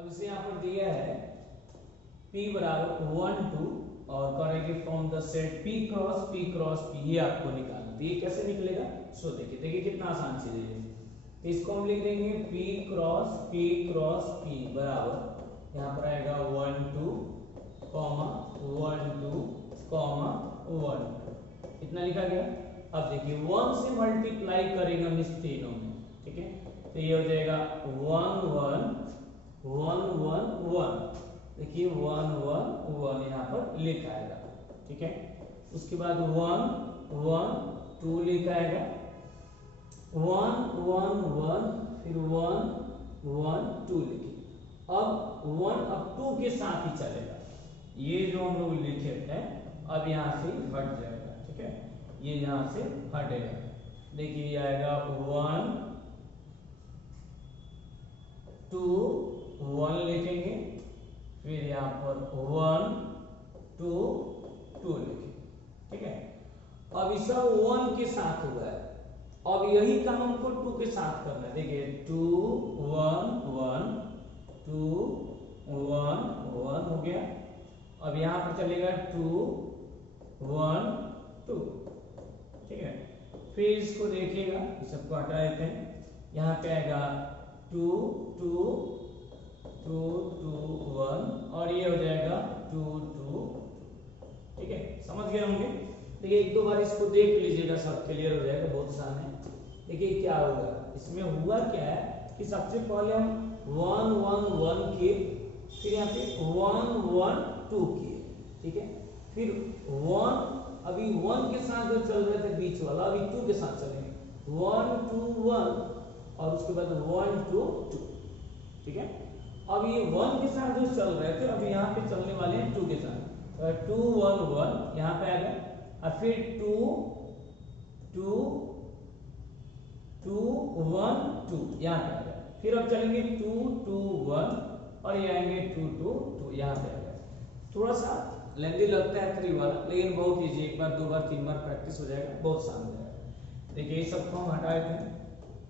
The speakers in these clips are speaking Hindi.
अब इसे यहाँ पर दिया है P बराबर 1 2 और करेंगे from the set P cross P ये आपको निकालना। तो ये कैसे निकलेगा? सो देखिए कितना आसान चीज है ये। तो इसको हम लिख देंगे P क्रॉस P बराबर यहाँ पर आएगा 1 2 1 2 1 इतना लिखा गया। अब देखिए 1 से मल्टीप्लाई करेंगे हम इस तीनों में, ठीक है। तो ये हो जाएगा 1 1 1 1 1, देखिए 1 1 1 यहाँ पर लिखा आएगा, ठीक है। उसके बाद 1 1 2 लिखा आएगा, 1 1 1 फिर 1 1 2 लिखे। अब 1 अब 2 के साथ ही चलेगा, ये जो हम लोग लिखे हैं अब यहाँ से हट जाएगा, ठीक है। ये यहाँ से हटेगा, देखिए ये आएगा 1 2 1 लिखेंगे, फिर यहाँ पर 1 2 2 लिखेंगे, ठीक है। अब इस 1 के साथ हुआ है, अब यही काम हमको 2 के साथ करना है। देखिए 2 1 1 2 1 1 हो गया। अब यहाँ पर चलेगा 2 1 2, ठीक है। फिर इसको देखिएगा, इस सबको हटा देते हैं, यहाँ पे आएगा 2 2 2 2 1 और ये हो जाएगा 2 2, ठीक है। समझ गए होंगे। देखिए एक दो बार इसको देख लीजिएगा, सब क्लियर हो जाएगा, बहुत आसान है। देखिए क्या होगा, इसमें हुआ क्या है कि सबसे पहले हम 1 1 1 किए, फिर यहाँ पे 1 1 2 किए, ठीक है। फिर 1 अभी 1 के साथ जो चल रहे थे बीच वाला, अभी 2 के साथ चलेंगे 1 2 1 और उसके बाद 1 2 2, ठीक है। अब ये 1 के साथ जो चल रहे थे अब यहाँ पे चलने वाले हैं 2 के साथ, 2 1 1 यहाँ पे आ गया, और फिर 2 2 2 1 2 यहाँ पे आ गया। फिर अब चलेंगे 2 2 1 और ये आएंगे 2 2 2 यहाँ पे आ गया। थोड़ा सा लेंदी लगता है 3 वाला, लेकिन बहुत इजी, एक बार 2 बार 3 बार प्रैक्टिस हो जाएगा, बहुत आसान हो जाएगा। देखिए ये सबको हम हटा देते हैं।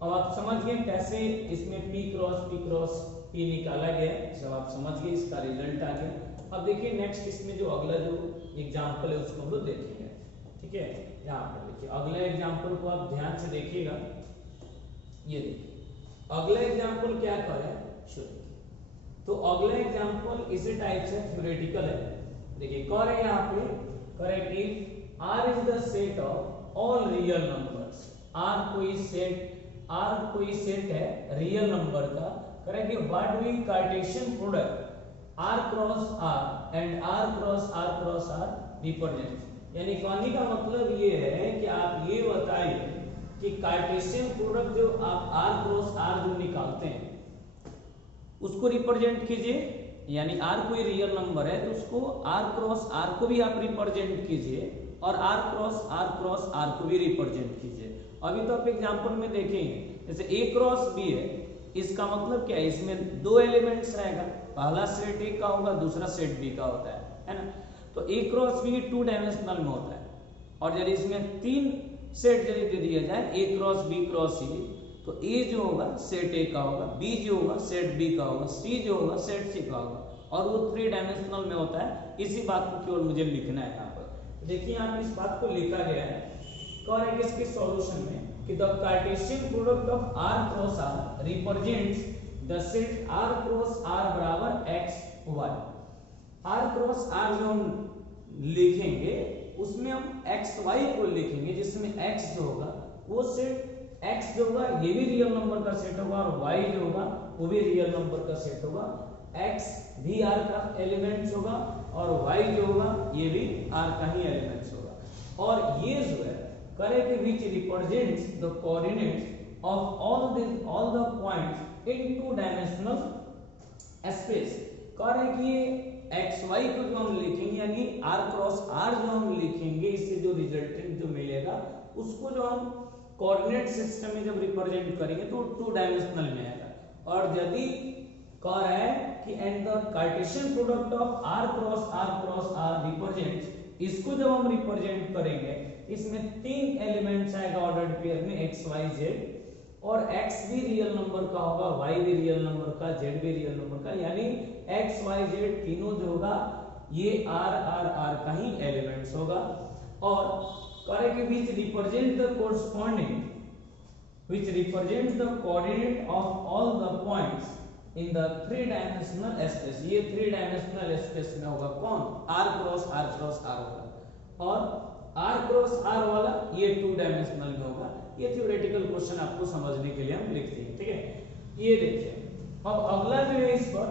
अब आप समझ गए कैसे इसमें P क्रॉस P निकाला गया, जब आप समझ गए इसका रिजल्ट आ गया। अब देखिए नेक्स्ट इसमें जो अगला जो एग्जाम्पल है उसको हम लोग देखेंगे, ठीक है। यहाँ पर देखिए अगला एग्जाम्पल को आप ध्यान से देखिएगा। ये देखिए अगला एग्जाम्पल क्या कर रहा है, तो अगला एग्जाम्पल इसी टाइप से थ्योरेटिकल है। देखिए कह रहे हैं यहाँ पे, correct if R is the set of all real numbers, R कोई सेट है रियल नंबर का, correct what doing Cartesian product R cross R and R cross R represent. यानी कहने का मतलब ये है कि आप ये बताइए कि कार्टेशियन प्रोडक्ट जो आप R क्रॉस R जो निकालते हैं उसको रिप्रेजेंट कीजिए, यानी R कोई रियल नंबर है तो उसको R क्रॉस R को भी आप रिप्रेजेंट कीजिए और R क्रॉस R को भी रिप्रेजेंट कीजिए। अभी तो आप एग्जांपल में देखेंगे, जैसे A क्रॉस B है, इसका मतलब क्या है, इसमें 2 एलिमेंट्स रहेगा, पहला सेट A का होगा, दूसरा सेट B का होता है ना। तो A क्रॉस B 2 डायमेंशनल में होता है, और यदि इसमें 3 सेट यदि दे दिया जाए A cross B cross C, तो A जो होगा सेट A का होगा, B जो होगा सेट B का होगा, C जो होगा सेट C का होगा, और वो 3 डायमेंशनल में होता है। इसी बात को केवल मुझे लिखना है यहाँ पर। देखिए यहाँ पे इस बात को लिखा गया है, कह रहे हैं इसके सॉल्यूशन में कि the Cartesian product of R cross R represents the set R cross R बराबर x y। R cross R जो हम लिखेंगे उसमें हम x y को लिखेंगे, जिसमें x जो होगा वो सेट x जो होगा ये भी रियल नंबर का सेट होगा, और y जो होगा वो भी रियल नंबर का सेट होगा। x भी R का एलिमेंट्स होगा और y जो होगा ये भी R का ही एलिमेंट्स होगा। और ये जो है correct which represents the coordinates of all the points in 2 dimensional space. Correct कि ये एक्स वाई को जो हम लिखेंगे यानी R क्रॉस R जो हम लिखेंगे, इससे जो रिजल्टेंट जो मिलेगा उसको जो हम कोऑर्डिनेट सिस्टम में जब रिप्रेजेंट करेंगे तो 2 डायमेंशनल में आएगा। और यदि कह रहा है कि and the Cartesian product of R cross R represents, इसको जब हम रिप्रेजेंट करेंगे इसमें 3 एलिमेंट्स आएगा ऑर्डर्ड पेयर में x y z, और x भी रियल नंबर का होगा, y भी रियल नंबर का, z भी रियल नंबर का, यानी x y z तीनों जो होगा ये r का ही एलिमेंट्स होगा। और कह रहे कि which represent the coordinate of all the points in the three dimensional space. ये थ्री डायमेंशनल स्पेस में होगा कौन, r cross r cross r होगा, और r क्रॉस r वाला ये टू डायमेंशनल में होगा। ये थ्योरेटिकल क्वेश्चन आपको समझने के लिए हम लिखते हैं, ठीक है। ये देखिए अब अगला जो है, इस पर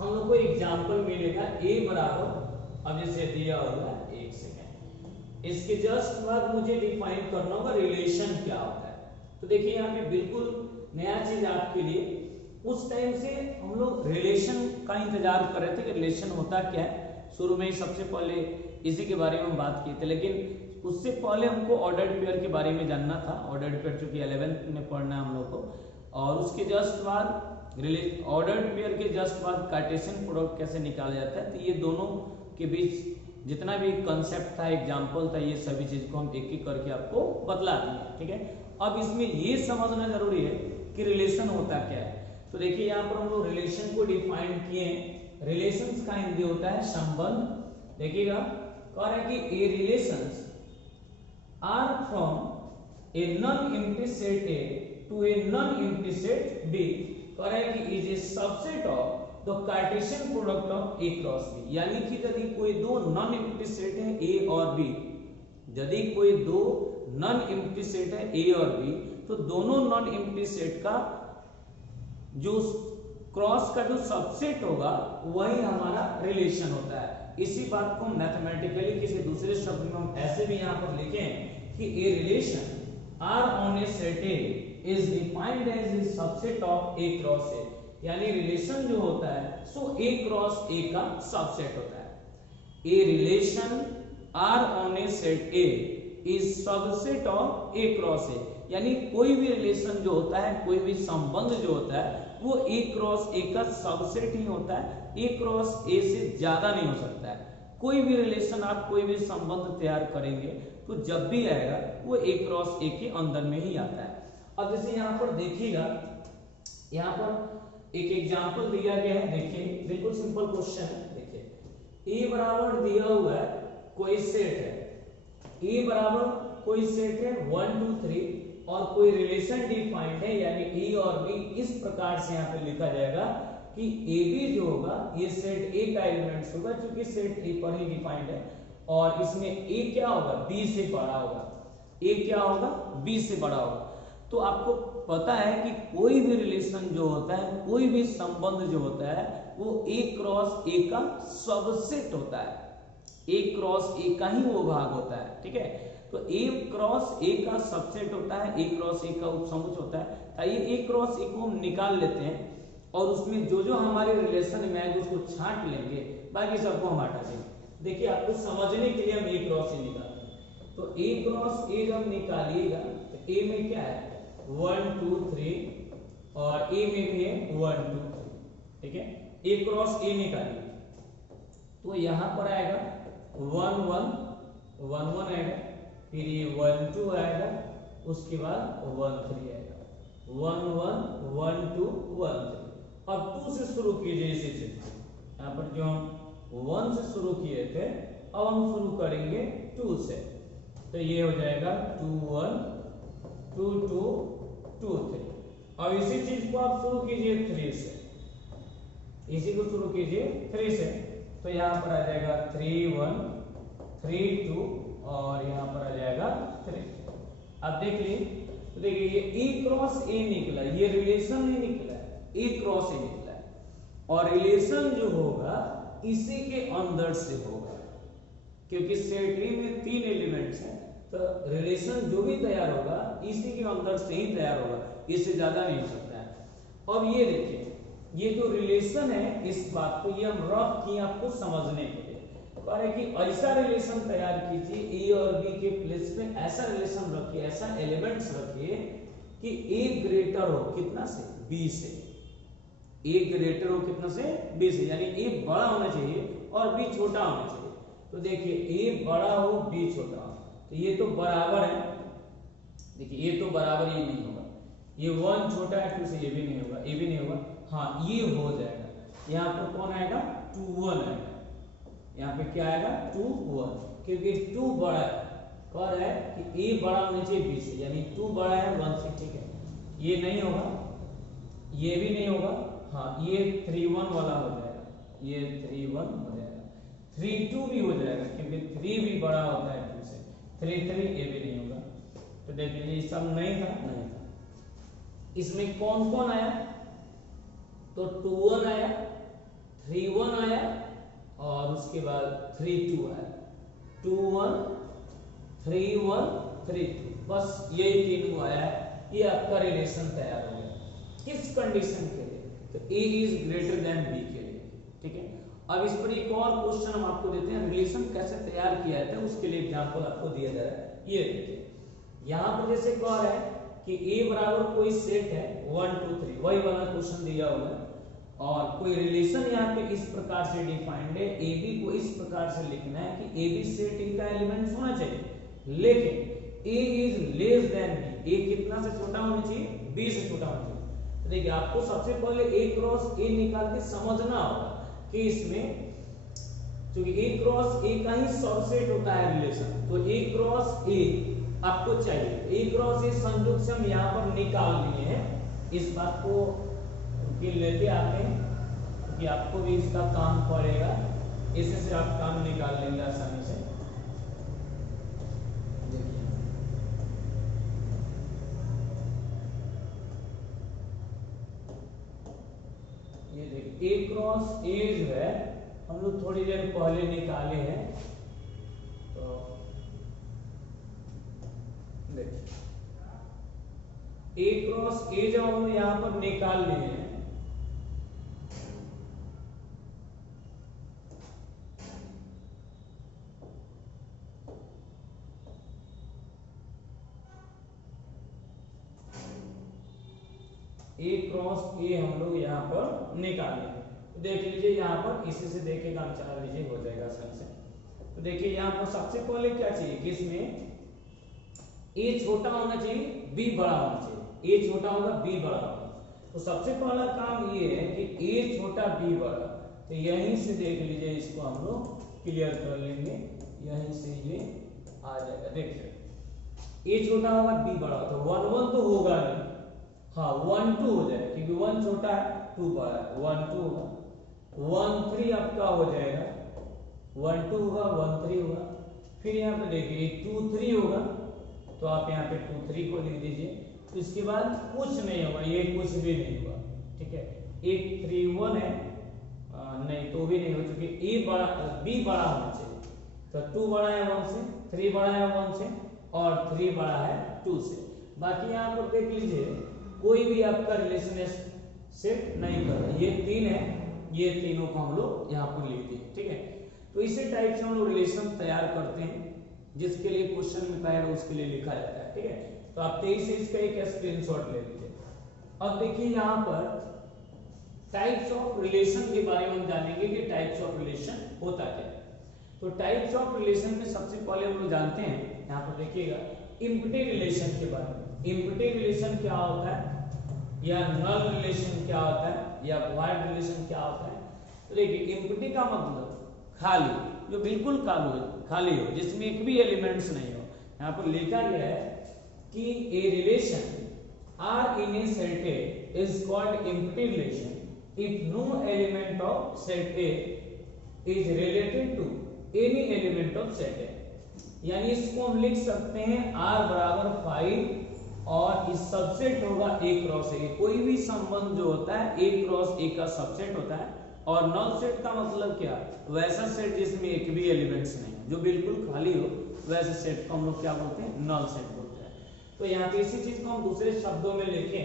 हम लोग को एग्जांपल मिलेगा a बराबर, अब जैसे दिया होगा 1 सेकंड, इसके जस्ट बाद मुझे डिफाइन करना होगा रिलेशन क्या होता है। तो देखिए यहाँ पे बिल्कुल नया चीज आपके लिए, उस टाइम से हम लोग रिलेशन का इंतजार कर रहे थे कि रिलेशन होता क्या है। शुरू में ही सबसे पहले इसी के बारे में हम बात किए थे, लेकिन उससे पहले हमको ऑर्डर्ड पेयर के बारे में जानना था। ऑर्डर्ड पेयर चूंकि 11th में पढ़ना है हम लोग को, और उसके जस्ट बाद ऑर्डर्ड पेयर के जस्ट बाद कार्टेशियन प्रोडक्ट कैसे निकाला जाता है। तो ये दोनों के बीच जितना भी कंसेप्ट था, एग्जाम्पल था, ये सभी चीज को हम एक एक करके आपको बतला दिए, ठीक है। अब इसमें ये समझना जरूरी है कि रिलेशन होता क्या है। तो देखिए यहाँ पर हम लोग रिलेशन को डिफाइन किए। रिलेशंस का हिंदी होता है संबंध। देखिएगा कह रहा है कि a relations R from a non empty set A to a non empty set B, कह रहा है कि is a subset of the Cartesian product of A cross B. यानी कि यदि कोई दो नॉन एम्प्टी सेट है ए और बी, यदि कोई दो नॉन एम्प्टी सेट है ए और बी, तो दोनों नॉन एम्प्टी सेट का जो क्रॉस का जो सबसेट होगा वही हमारा रिलेशन होता है। इसी बात को मैथमेटिकली किसी दूसरे शब्द में हम ऐसे भी यहाँ पर लिखें कि a relation R on a set A is defined as a subset of A cross A. यानी रिलेशन जो होता है सो ए क्रॉस ए का सबसेट होता है। A relation R on a set A is subset of A cross A. यानी कोई भी रिलेशन जो होता है, कोई भी संबंध जो होता है, वो ए क्रॉस ए का सबसेट ही होता है। ए क्रॉस ए से ज्यादा नहीं हो सकता है। कोई भी रिलेशन, आप कोई भी संबंध तैयार करेंगे तो जब भी आएगा वो ए क्रॉस ए के अंदर में ही आता है। अब जैसे यहाँ पर देखिएगा, यहाँ पर एक एग्जांपल दिया गया है। देखिए बिल्कुल सिंपल क्वेश्चन है। देखिए ए बराबर दिया हुआ है, कोई सेट है, ए बराबर कोई सेट है 1 2 3 और कोई रिलेशन डिफाइंड है, यानी ए और बी इस प्रकार से यहाँ पे लिखा जाएगा कि ए बी जो होगा ये सेट ए का एलिमेंट्स होगा, क्योंकि सेट ए पर ही डिफाइंड है, और इसमें ए क्या होगा, बी से बड़ा होगा। ए क्या होगा, बी से बड़ा होगा। तो आपको पता है कि कोई भी रिलेशन जो होता है, कोई भी संबंध जो होता है, वो ए क्रॉस ए का सबसेट होता है। ए क्रॉस ए का ही वो भाग होता है, ठीक है। तो ए क्रॉस ए का सबसेट होता है, ए क्रॉस ए का उपसमुच होता है। आइए ए क्रॉस ए को हम निकाल लेते हैं और उसमें जो जो हमारे रिलेशन में आएंगे उसको छांट लेंगे, बाकी सबको हम हटा देंगे। देखिए आपको समझने के लिए हम ए क्रॉस ए निकालते हैं। तो ए क्रॉस ए जब निकालिएगा तो ए में क्या है 1 2 3 और ए में भी है 1 2 3, ठीक है। ए क्रॉस ए निकालिए तो यहां पर आएगा 1 1 1 1 आएगा, फिर ये 1 2 आएगा, उसके बाद 1 3 आएगा, 1 1 1 2 1 3। अब 2 से शुरू कीजिए इसी चीज। यहाँ पर जो हम 1 से शुरू किए थे, अब हम शुरू करेंगे 2 से। तो ये हो जाएगा 2 1 2 2 2 3। अब इसी चीज को आप शुरू कीजिए 3 से, इसी को शुरू कीजिए 3 से। तो यहाँ पर आ जाएगा 3 1 3 2 और यहाँ पर आ जाएगा 3। अब देख लीजिए, तो देखिए ये ए क्रॉस ए निकला, ये रिलेशन नहीं निकला, ए क्रॉस ए निकला है। और रिलेशन जो होगा इसी के अंदर से होगा, क्योंकि सेट ए में 3 एलिमेंट्स हैं, तो रिलेशन जो भी तैयार होगा इसी के अंदर से ही तैयार होगा, इससे ज्यादा नहीं हो सकता है। अब ये देखिए, ये जो रिलेशन है, इस बात को ये हम रफ किए आपको समझने के लिए। कि ऐसा रिलेशन तैयार कीजिए, ए और बी के प्लेस पे ऐसा रिलेशन रखिए, ऐसा एलिमेंट्स रखिए कि ए ग्रेटर हो कितना से, बी से। ए ग्रेटर हो कितना से, बी से, यानी ए बड़ा होना चाहिए और बी छोटा होना चाहिए। तो देखिए ए बड़ा हो बी छोटा हो, तो ये तो बराबर है। देखिए ये तो बराबर ये नहीं होगा, ये 1 छोटा है 2 से, ये भी नहीं होगा, ये भी नहीं होगा, हाँ ये हो जाएगा। यहाँ पर कौन आएगा 2 1 आएगा, यहाँ पे क्या आएगा 2 1, क्योंकि 2 बड़ा है, कह रहा है कि ए बड़ा होना चाहिए बी से, यानी 2 बड़ा है 1 से, ठीक है। ये नहीं होगा, ये भी नहीं होगा, हाँ ये 3 1 वाला हो जाएगा, ये 3 1 हो जाएगा, 3 2 भी हो जाएगा क्योंकि 3 भी बड़ा होता है 2 से, 3 3 ये भी नहीं होगा। तो देख लीजिए सब नहीं था, नहीं था। इसमें कौन कौन आया, तो 2 1 आया, 3 1 आया और उसके बाद 3 2 आया, 2 1 3 1 3 2, बस यही तीनों आया है। ये आपका रिलेशन तैयार हो गया। किस कंडीशन के लिए, तो A is greater than B के लिए, ठीक है। अब इस पर एक और क्वेश्चन हम आपको देते हैं, रिलेशन कैसे तैयार किया जाता है उसके लिए एग्जांपल आपको दिया जा रहा है। ये देखिए यहाँ पर जैसे कह रहा है कि A बराबर कोई सेट है 1 2 3, वही वाला क्वेश्चन दिया हुआ है, और कोई रिलेशन यहाँ पे इस प्रकार से डिफाइंड है, ए बी को इस प्रकार से लिखना है कि ए बी सेट इनका एलिमेंट्स होना चाहिए, लेकिन ए इज लेस देन बी, ए कितना से छोटा होना चाहिए, बी से छोटा होना चाहिए। तो देखिए आपको सबसे पहले ए क्रॉस ए निकाल के समझना होगा कि इसमें क्योंकि ए क्रॉस ए का ही सबसेट होता है रिलेशन, तो ए क्रॉस ए आपको चाहिए, ए क्रॉस ए संयुग से हम यहाँ पर निकाल लिए हैं। इस बात को कि लेते आते हैं क्योंकि आपको भी इसका काम पड़ेगा, इसी से आप काम निकाल लेंगे आसानी से। देखिए ये देखिए ए क्रॉस ए जो है हम लोग थोड़ी देर पहले निकाले हैं, तो देखिए ए क्रॉस ए जब हम यहाँ पर निकाल लिए हैं, ए क्रॉस ए हम लोग यहाँ पर निकाले, तो देख लीजिए यहाँ पर इसी से देखे काम चला लीजिए, हो जाएगा आसान से। तो देखिए यहाँ पर सबसे पहले क्या चाहिए कि इसमें ए छोटा होना चाहिए बी बड़ा होना चाहिए, ए छोटा होगा बी बड़ा होगा। तो सबसे पहला काम ये है कि ए छोटा बी बड़ा, तो यहीं से देख लीजिए इसको हम लोग क्लियर कर लेंगे, यहीं से ये आ जाएगा। देखिए ए छोटा होगा बी बड़ा, तो 1 1 तो होगा नहीं, हाँ 1 2 हो जाएगा क्योंकि 1 छोटा है 2 बड़ा है, 1 2 होगा, 1 3 आपका हो जाएगा, 1 2 होगा 1 3 होगा। फिर यहाँ पे देखिए 2 3 होगा, तो आप यहाँ पे 2 3 को लिख दीजिए। तो इसके बाद कुछ नहीं होगा, ये कुछ भी नहीं होगा, ठीक है। एक 3 1 है, नहीं तो भी नहीं हो, क्योंकि ए बड़ा बी बड़ा होना चाहिए, तो 2 बड़ा है 1 से, 3 बड़ा है 1 से और 3 बड़ा है 2 से। बाकी यहाँ पर देख लीजिए कोई भी आपका रिलेशन सेट नहीं कर रहा, ये 3 है, ये तीनों को हम लोग यहाँ पर लिख दिए, ठीक है। तो इसी टाइप से हम लोग रिलेशन तैयार करते हैं, जिसके लिए क्वेश्चन में पाएगा उसके लिए लिखा जाता है, ठीक है। तो आप 23 से इसका एक स्क्रीनशॉट ले लीजिए। अब देखिए यहाँ पर टाइप्स ऑफ रिलेशन के बारे में हम जानेंगे कि टाइप्स ऑफ रिलेशन होता क्या है। तो टाइप्स ऑफ रिलेशन में सबसे पहले हम लोग जानते हैं, यहाँ पर देखिएगा इम्पटी रिलेशन के बारे में। इम्पटी रिलेशन क्या होता है, या नल रिलेशन क्या होता है, या वॉइड रिलेशन क्या होता है। तो देखिए इम्पटी का मतलब खाली, जो बिल्कुल खाली हो, जिसमें एक भी एलिमेंट्स नहीं हो। यहाँ पर लिखा गया है कि a relation R in a set A is called empty relation if no element of set A is related to any element of set A। यानी इसको हम लिख सकते हैं R बराबर 5 और इस सबसेट होगा A क्रॉस A। कोई भी संबंध जो होता है A क्रॉस A का सबसेट होता है। और नल सेट का मतलब क्या, वैसा सेट जिसमें एक भी एलिमेंट्स नहीं हो, जो बिल्कुल खाली हो, वैसे सेट को हम लोग क्या बोलते हैं, नल सेट बोलते हैं। तो यहाँ पे इसी चीज को हम दूसरे शब्दों में लिखें,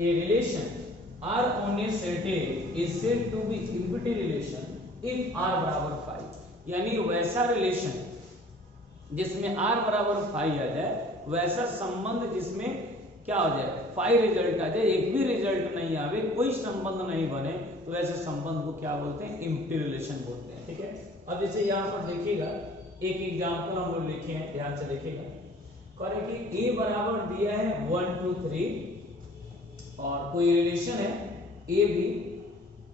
a relation R on a set A is said to be empty relation if R बराबर 5। यानी वैसा रिलेशन जिसमें R बराबर 5 आ जाए, वैसा संबंध जिसमें क्या हो जाए 5 रिजल्ट आ जाए, एक भी रिजल्ट नहीं आवे, कोई संबंध नहीं बने, तो वैसे संबंध को क्या बोलते हैं, एम्प्टी रिलेशन बोलते हैं, ठीक है। अब जैसे यहाँ पर देखिएगा एक एग्जाम्पल हम लोग लिखे हैं, ध्यान से देखिएगा। करें कि A बराबर दिया है 1 2 3 और कोई रिलेशन है ए बी,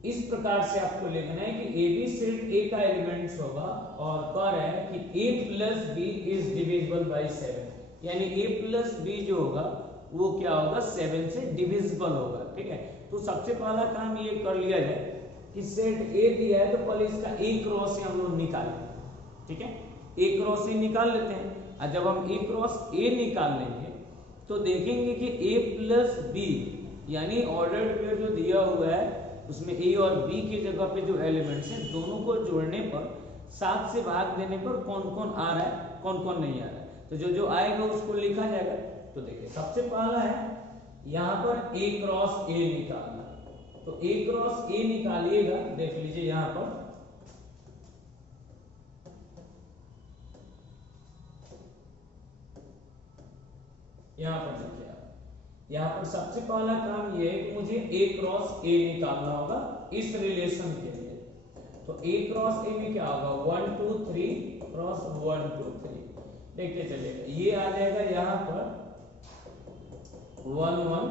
इस प्रकार से आपको लिखना है कि ए बी सेट ए का एलिमेंट्स होगा और कह रहा है कि A plus B is divisible by 7, यानी ए प्लस बी जो होगा वो क्या होगा 7 से डिविजिबल होगा। ठीक है, तो सबसे पहला काम ये कर लिया जाए कि सेट ए दिया है तो पहले इसका ए क्रॉस हम लोग निकालें। ठीक है, ए क्रॉस ए निकाल लेते हैं और जब हम ए क्रॉस ए निकाल लेंगे तो देखेंगे कि ए प्लस बी यानी ऑर्डर्ड पेयर जो दिया हुआ है उसमें ए और बी की जगह पे जो एलिमेंट्स हैं दोनों को जोड़ने पर 7 से भाग देने पर कौन कौन आ रहा है कौन कौन नहीं आ रहा है, तो जो जो आएगा उसको लिखा जाएगा। तो देखिए सबसे पहला है यहाँ पर ए क्रॉस ए निकालना, तो ए क्रॉस ए निकालिएगा, देख लीजिए यहाँ पर देखिए आप यहाँ पर सबसे पहला काम ये है कि मुझे ए क्रॉस ए निकालना होगा इस रिलेशन के लिए। तो ए क्रॉस ए में क्या होगा 1 2 3 क्रॉस 1 2 3, देखते चलिएगा ये आ जाएगा यहाँ पर 1 1,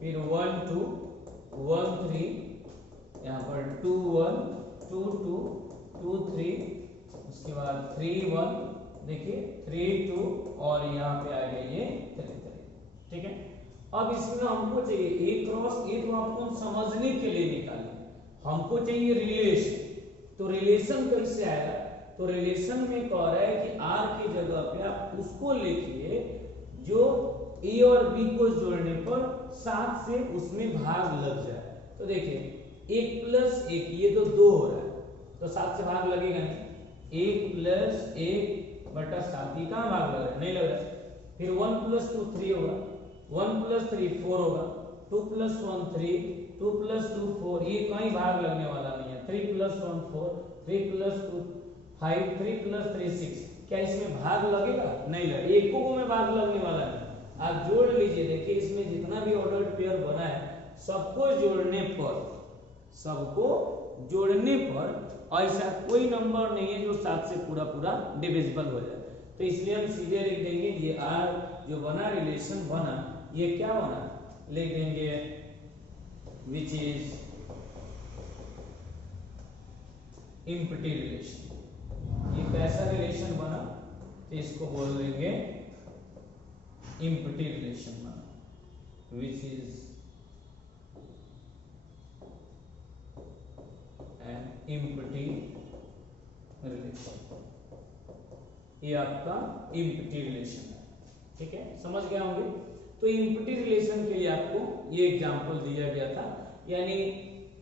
फिर 1 2 1 3, यहाँ पर 2 1 2 2 2 3, उसके बाद 3 1, देखिए 3 2 और यहाँ पे आ गया ये 3 3। ठीक है, अब इसमें हमको चाहिए ए क्रॉस ए, तो आपको समझने के लिए निकालें, हमको चाहिए रिलेशन। तो रिलेशन कैसे आएगा, तो रिलेशन में कह रहा है कि आर की जगह पे आप उसको लिखिए जो ए और बी को जोड़ने पर 7 से उसमें भाग लग जाए। तो देखिए 1 प्लस 1 ये तो 2 हो रहा है तो 7 से भाग लगेगा नहीं, 1 प्लस 1 बटा 7 ये कहाँ भाग लग रहा है, नहीं लग रहा है। फिर 1 प्लस 2 3 होगा, 1 प्लस 3 4 होगा, 2 प्लस 1 3, 2 प्लस 2 4, ये कहीं भाग लगने वाला नहीं है। 3 प्लस 1 4, 3 प्लस 2 5, 3 प्लस 3 6, क्या इसमें भाग लगेगा, नहीं लगेगा, एको में भाग लगने वाला नहीं। आप जोड़ लीजिए, देखिए इसमें जितना भी ऑर्डर्ड पेयर बना है सबको जोड़ने पर ऐसा कोई नंबर नहीं है जो 7 से पूरा पूरा डिविजिबल हो जाए। तो इसलिए हम सीधे लिख देंगे ये आर जो बना रिलेशन बना ये क्या बना, लिख देंगे विच इज एम्प्टी रिलेशन। ये कैसा रिलेशन बना, तो इसको बोल देंगे एम्प्टी रिलेशन बना, which is an empty relation. ये आपका एम्प्टी रिलेशन है। ठीक है, समझ गया होंगे। तो एम्प्टी रिलेशन के लिए आपको ये एग्जांपल दिया गया था, यानी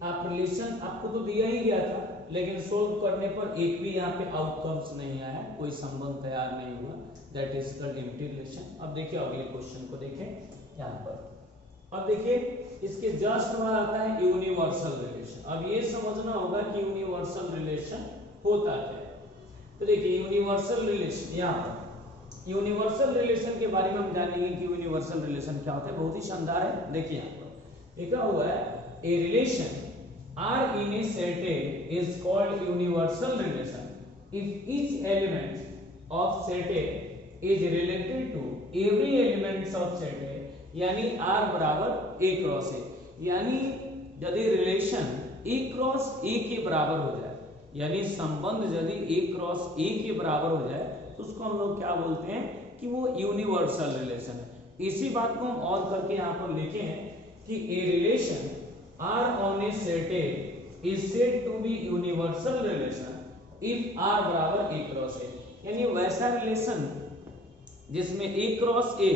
आप रिलेशन आपको तो दिया ही गया था लेकिन सोल्व करने पर एक भी यहाँ पे आउटकम्स नहीं आया, कोई संबंध तैयार नहीं हुआ, that is called empty relation. अब देखिए अगले क्वेश्चन को देखें यहाँ पर। अब देखिए इसके जस्ट बाद आता है यूनिवर्सल रिलेशन। अब ये समझना होगा कि यूनिवर्सल रिलेशन होता क्या है। तो देखिए यूनिवर्सल रिलेशन, यहाँ पर यूनिवर्सल रिलेशन के बारे में हम जानेंगे कि यूनिवर्सल रिलेशन क्या होता है, बहुत ही शानदार है। देखिए यहाँ पर लिखा हुआ है a relation R in a set A is called universal relation if each element of set A is related to every elements of set A, यानी आर बराबर ए क्रॉस ए, यानी यदि रिलेशन ए क्रॉस ए के बराबर हो जाए, यानी संबंध यदि ए क्रॉस ए के बराबर हो जाए तो उसको हम लोग क्या बोलते हैं कि वो यूनिवर्सल रिलेशन है। इसी बात को हम और करके यहाँ पर लिखे हैं कि a relation R on a set A is said to be universal relation if R बराबर ए क्रॉस ए, यानी वैसा रिलेशन जिसमें ए क्रॉस ए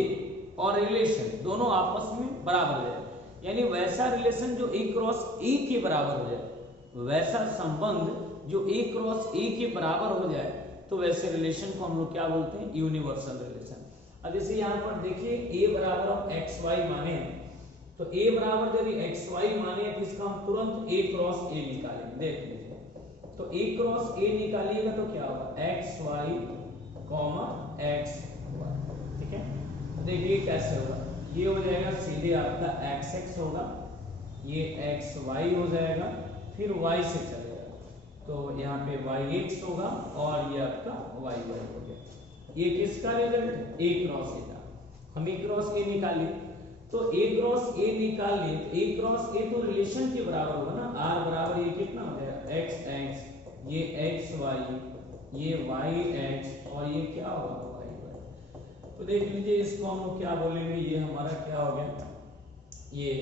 और रिलेशन दोनों आपस में बराबर हो जाए, यानी वैसा रिलेशन जो ए क्रॉस ए के बराबर हो जाए, वैसा संबंध जो ए क्रॉस ए के बराबर हो जाए, तो वैसे रिलेशन को हम लोग क्या बोलते हैं, यूनिवर्सल रिलेशन। अब जैसे यहाँ पर देखिए ए बराबर हम एक्स वाई माने, तो ए बराबर यदि एक्स वाई माने तो इसका हम तुरंत ए क्रॉस ए निकालेंगे। देख लीजिए, तो ए क्रॉस ए निकालिएगा तो क्या होगा x y comma x y. ठीक है, देखिए कैसे होगा, ये हो जाएगा सीधे आपका एक्स एक्स होगा, ये एक्स वाई हो जाएगा, फिर वाई से चलेगा तो यहाँ पे वाई एक्स होगा और ये आपका वाई वाई हो गया। ये किसका रिजल्ट, ए क्रॉस ए का। हम ए क्रॉस ए निकालिए तो a क्रॉस a निकाल लिए, तो a क्रॉस a तो रिलेशन के बराबर होगा ना, r बराबर ये कितना हो जाएगा x x, ये x y, ये y x और ये क्या होगा y y। तो देख लीजिए इसको हम लोग क्या बोलेंगे, ये हमारा क्या हो गया, ये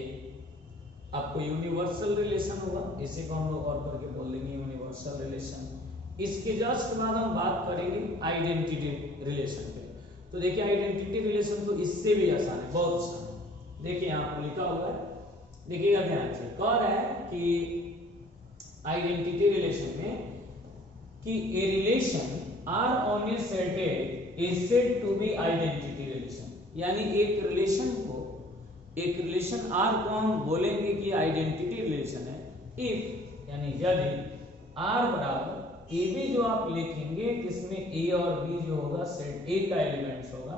आपको यूनिवर्सल रिलेशन होगा, इसी को हम लोग और करके बोल देंगे यूनिवर्सल रिलेशन। इसके जस्ट बाद हम बात करेंगे आइडेंटिटी रिलेशन पे। तो देखिए आइडेंटिटी रिलेशन तो इससे भी आसान है, बहुत आसान। देखिए यहाँ पर लिखा हुआ है, देखिएगा ध्यान से, कह रहा है कि आइडेंटिटी रिलेशन में कि a relation R on a set A is said to be identity relation, यानी एक रिलेशन आर को हम बोलेंगे कि आइडेंटिटी रिलेशन है इफ, यानी यदि आर बराबर ए बी जो आप लिखेंगे जिसमें ए और बी जो होगा सेट ए का एलिमेंट्स होगा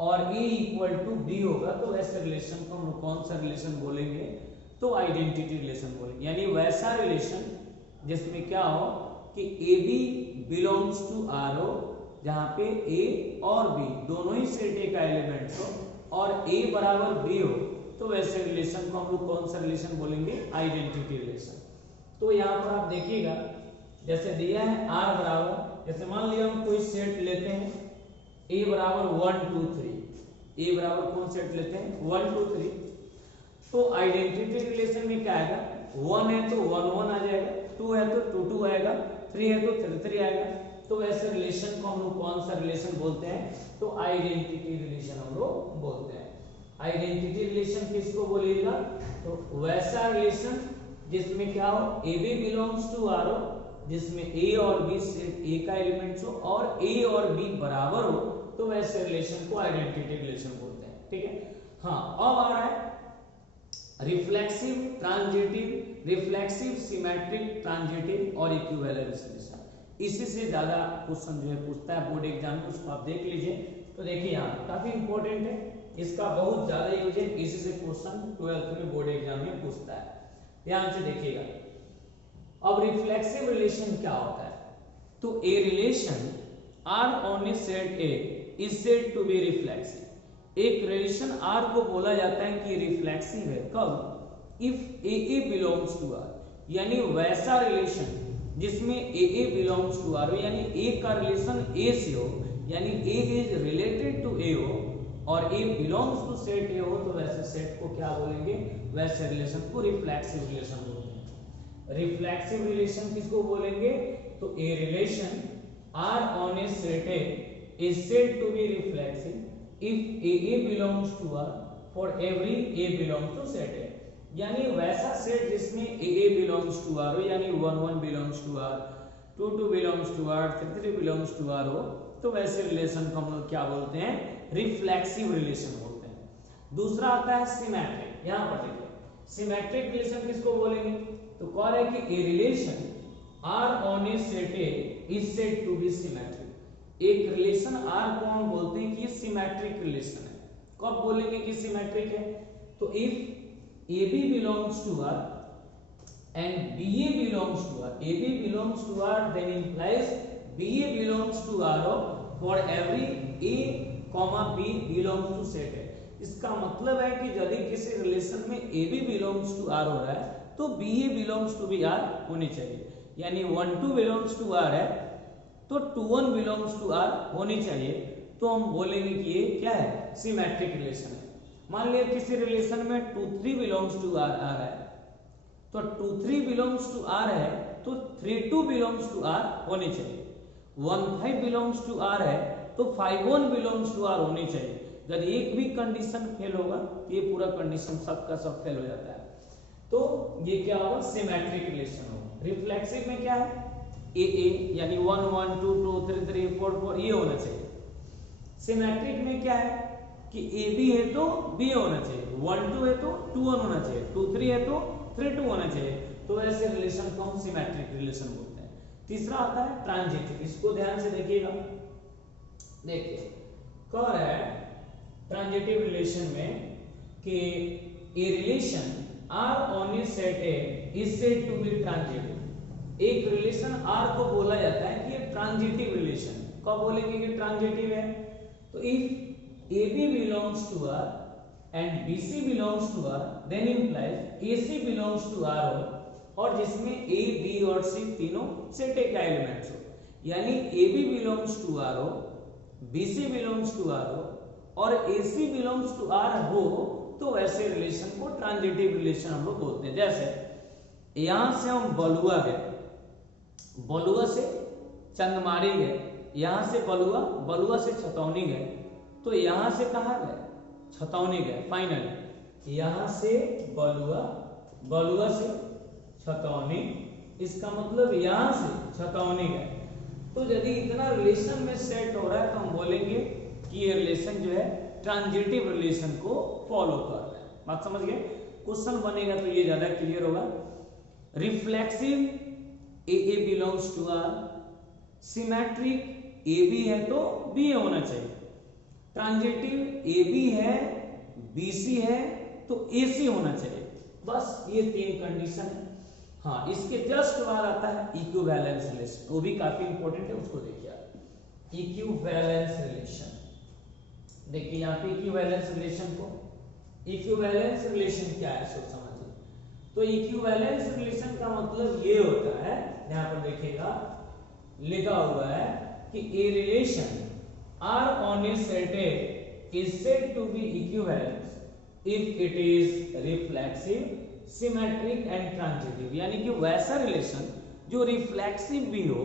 और ए इक्वल टू बी होगा, तो वैसे रिलेशन को हम कौन सा रिलेशन बोलेंगे, तो आइडेंटिटी रिलेशन बोलेंगे। यानी वैसा रिलेशन जिसमें क्या हो कि A B belongs to R हो, जहां पे ए और बी दोनों ही सेट ए का एलिमेंट्स हो और ए बराबर बी हो, तो वैसे रिलेशन को हम लोग कौन सा रिलेशन बोलेंगे, आइडेंटिटी रिलेशन। तो यहाँ पर आप देखिएगा जैसे दिया है आर बराबर, जैसे मान लिया हम कोई सेट लेते हैं ए बराबर 1 2 3, ए बराबर कौन सेट लेते हैं 1 2 3, तो आइडेंटिटी रिलेशन में क्या आएगा, 1 है तो 1 1 आ जाएगा, 2 है तो 2 2 आएगा, 3 है तो 3 3 आएगा। तो वैसे रिलेशन को हम लोग कौन सा रिलेशन बोलते हैं, तो आइडेंटिटी रिलेशन हम लोग बोलते हैं। आइडेंटिटी रिलेशन किसको बोलिएगा, तो वैसा रिलेशन जिसमें क्या हो A B belongs to R हो, जिसमें ए और बी सेट ए का एलिमेंट्स हो और ए और बी बराबर हो, तो वैसे रिलेशन को आइडेंटिटी रिलेशन बोलते हैं। ठीक है, हाँ अब आ रहा है reflexive transitive, reflexive symmetric transitive और इक्विवेलेंस रिलेशन। इसी से ज्यादा क्वेश्चन जो है पूछता है बोर्ड एग्जाम में, उसको आप देख लीजिए। तो देखिए यहाँ काफी इंपॉर्टेंट है, इसका बहुत ज्यादा यूज है, इसी से क्वेश्चन 12th में बोर्ड एग्जाम में पूछता है, ध्यान से देखिएगा। अब रिफ्लेक्सिव रिलेशन क्या होता है, तो a relation R on a set A is said to be reflexive. एक रिलेशन आर को बोला जाता है कि रिफ्लेक्सिव है, कब, if A A belongs to R, यानी वैसा रिलेशन जिसमें A A belongs to R हो, यानी ए का रिलेशन ए से हो, यानी A is related to A हो और A belongs to set A हो, तो वैसे सेट को क्या बोलेंगे, वैसे रिलेशन को रिफ्लेक्सिव रिलेशन बोलते हैं। रिफ्लेक्सिव रिलेशन किसको बोलेंगे, तो a relation R on a set A is said to be reflexive if A A belongs to R for every A belongs to set A, यानी वैसा सेट जिसमें A A belongs to R हो, यानी 1 1 belongs to R, 2 2 belongs to R, 3 3 belongs to R हो, तो वैसे रिलेशन को हम लोग क्या बोलते हैं, रिफ्लेक्सिव रिलेशन बोलते हैं। दूसरा आता है सिमेट्रिक, यहां पर देखिए सिमेट्रिक रिलेशन किसको बोलेंगे, तो कह रहे हैं कि a relation R on a set A is said to be symmetric. एक रिलेशन आर को हम बोलते हैं कि सिमेट्रिक रिलेशन है। कब बोलेंगे कि सिमेट्रिक है, तो if A B belongs to R and B A belongs to R, A B belongs to R then implies B A belongs to R for every A comma B belongs to set A. इसका मतलब है कि यदि किसी रिलेशन में A B belongs to R हो रहा है तो B A belongs to B R होनी चाहिए, यानी 1 2 बिलोंग्स टू आर है तो 2 1 बिलोंग्स टू आर होनी चाहिए, तो हम बोलेंगे कि ये क्या है, सिमेट्रिक रिलेशन है। मान लिया किसी रिलेशन में 2 3 बिलोंग्स टू आर आ रहा है, तो 2 3 बिलोंग्स टू आर है तो 3 2 बिलोंग्स टू आर होनी चाहिए। 1 5 बिलोंग्स टू आर है तो 5 1 बिलोंग्स टू आर होनी चाहिए। यदि एक भी कंडीशन फेल होगा तो ये पूरा कंडीशन सबका सब फेल हो जाता है, तो ये क्या होगा, सिमेट्रिक रिलेशन होगा। रिफ्लेक्सिव में क्या है, ए ए यानी 1 1 2 2 3 3 4 4 ये होना चाहिए। सिमेट्रिक में क्या है कि ए बी है तो बी होना चाहिए, 1 2 है तो 2 1 होना चाहिए, 2 3 है तो 3 2 होना चाहिए, तो ऐसे रिलेशन को हम सिमेट्रिक रिलेशन बोलते हैं। तीसरा आता है ट्रांजिटिव, इसको ध्यान से देखिएगा। देखिए कह रहा है ट्रांजिटिव रिलेशन में कि a relation R on a set A is said to be transitive. एक रिलेशन आर को बोला जाता है कि ये ट्रांजिटिव रिलेशन। कब बोलेंगे कि ट्रांजिटिव है, तो if A B belongs to R and BC belongs to R, then implies AC belongs to R और जिसमें A, B और C तीनों सेट ए का एलिमेंट्स हो, यानी AB belongs to R हो, BC belongs to R हो और AC belongs to R हो, तो वैसे रिलेशन को ट्रांजिटिव रिलेशन हम लोग बोलते हैं। जैसे यहां से हम बलुआ गए, बलुआ से चंदमारी गए, यहां से बलुआ, बलुआ से छतौनी गए, तो यहां से कहां गए, छतौनी गए। फाइनली यहां से बलुआ, बलुआ से छतौनी, इसका मतलब यहां से छतौनी गए। तो यदि इतना रिलेशन में सेट हो रहा है तो हम बोलेंगे कि ये रिलेशन जो है ट्रांजिटिव रिलेशन को फॉलो कर रहा है। बात समझ गए? क्वेश्चन बनेगा तो ये ज्यादा क्लियर होगा। Reflexive A belongs to R, symmetric A B है तो बी होना चाहिए, ट्रांजिटिव ए बी है, बी सी है तो ए सी होना चाहिए। बस ये तीन कंडीशन है। हाँ, इसके जस्ट बाद आता है इक्विवेलेंस रिलेशन, वो भी काफी इंपॉर्टेंट है, उसको देखिए आप। इक्विवेलेंस रिलेशन, देखिए यहाँ पे इक्विवेलेंस रिलेशन को, इक्विवेलेंस रिलेशन क्या है सोच समझिए। तो इक्विवेलेंस रिलेशन का मतलब ये होता है, यहाँ पर देखिएगा लिखा हुआ है कि a relation R on a set A is said to be equivalence if it is reflexive, symmetric and transitive. यानी कि वैसा रिलेशन जो रिफ्लेक्सिव भी हो,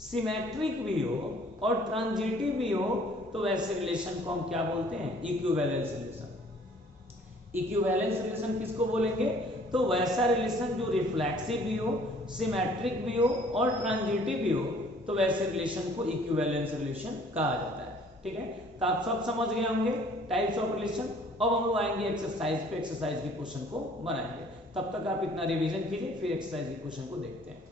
सिमेट्रिक भी हो और ट्रांजिटिव भी हो, तो वैसे रिलेशन को हम क्या बोलते हैं, इक्विवेलेंस रिलेशन। इक्विवेलेंस रिलेशन किसको बोलेंगे, तो वैसा रिलेशन जो रिफ्लेक्सिव भी हो, सिमेट्रिक भी हो और ट्रांजिटिव भी हो, तो वैसे रिलेशन को इक्विवेलेंस रिलेशन कहा जाता है। ठीक है, तो आप सब समझ गए होंगे टाइप्स ऑफ रिलेशन। अब हम लोग आएंगे एक्सरसाइज पे, एक्सरसाइज के क्वेश्चन को बनाएंगे। तब तक आप इतना रिवीजन कीजिए, फिर एक्सरसाइज के क्वेश्चन को देखते हैं।